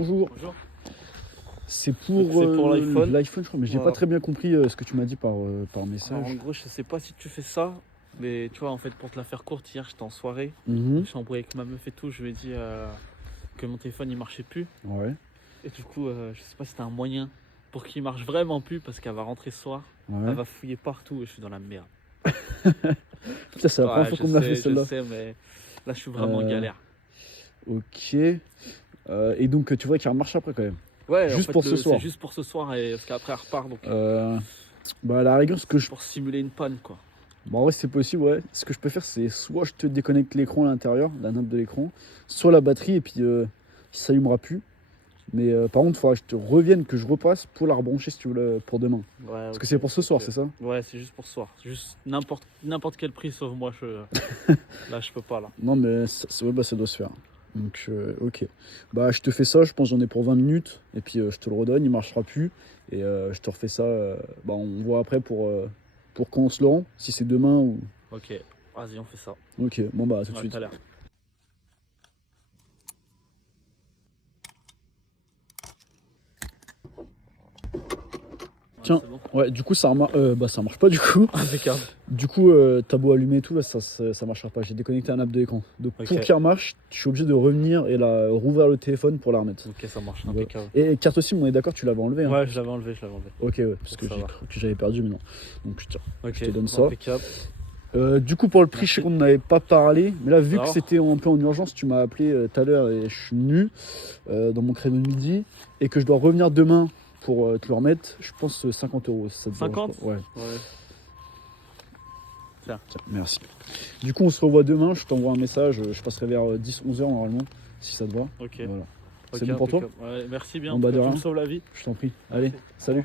Bonjour. Bonjour. C'est Donc, c'est pour l'iPhone. l'iPhone, je crois, mais j'ai pas très bien compris ce que tu m'as dit par message. Alors, en gros, je sais pas si tu fais ça, mais tu vois, en fait, pour te la faire courte, hier, j'étais en soirée. Mhm. Je suis embrouillé avec ma meuf et tout. Je lui ai dit que mon téléphone il marchait plus. Ouais, Et du coup, je sais pas si t'as un moyen pour qu'il marche vraiment plus parce qu'elle va rentrer ce soir. Elle ouais. va fouiller partout et je suis dans la merde. Putain, c'est la première Ouais, fois je qu'on me l'a fait sais, je celle-là. sais, mais là, je suis vraiment en Euh, galère. Ok. Et donc, tu vois qu'il remarche après quand même. Ouais, en juste fait, pour ce soir. c'est juste pour ce soir et parce qu'après, elle repart. Donc, Euh, Bah, à la rigueur, ce que je. pour simuler une panne, quoi. Bon, en vrai, c'est possible, ouais. Ce que je peux faire, c'est soit je te déconnecte l'écran à l'intérieur, la nappe de l'écran, soit la batterie, et puis ça s'allumera plus. Mais par contre, il faudra que je te revienne, que je repasse pour la rebrancher si tu veux pour demain. Ouais, Parce que ok, c'est pour ce soir, ok. c'est ça? Ouais, c'est juste pour ce soir. Juste n'importe quel prix sauf moi. Là, je peux pas, là. Non, mais ouais, bah, ça doit se faire. Donc, ok. Bah, je te fais ça, je pense que j'en ai pour 20 minutes. Et puis, je te le redonne, il marchera plus. Et je te refais ça. Bah, on voit après pour quand on se le rend, si c'est demain ou. Ok, vas-y, on fait ça. Ok, bon, bah, à tout de Ouais, suite. tout à l'heure. Ouais, Tiens, c'est bon. ouais, du coup, bah, ça marche pas du coup. Impeccable. Du coup, t'as beau allumer et tout, là, ça marchera pas. J'ai déconnecté un app de l'écran. Donc, Ok. pour qu'il remarche, je suis obligé de revenir et là, rouvrir le téléphone pour la remettre. Ok, ça marche, Voilà. impeccable. Et carte SIM, on est d'accord, tu l'avais enlevé, hein? Ouais, je l'avais enlevé, je l'avais enlevé. Ok, ouais, parce Donc que ça j'ai va. cru que j'avais perdu, mais non. Donc, tiens, Ok, je te donne ça. impeccable. Du coup, pour le prix, je sais Merci. qu'on n'avait pas parlé, mais là, vu que Alors c'était un peu en urgence, tu m'as appelé tout à l'heure et je suis venu dans mon créneau de midi et que je dois revenir demain pour te le remettre, je pense 50 euros. Si ça te dérange 50? pas. Ouais, Ouais. Tiens. tiens, merci. Du coup, on se revoit demain, je t'envoie un message, je passerai vers 10-11 heures normalement, si ça te va. Ok. Voilà. Ok, C'est bon pour toi? impeccable. Ouais, merci bien, En en bas tout de cas, tu rien, me sauves la vie. je t'en prie. Merci. Allez, salut.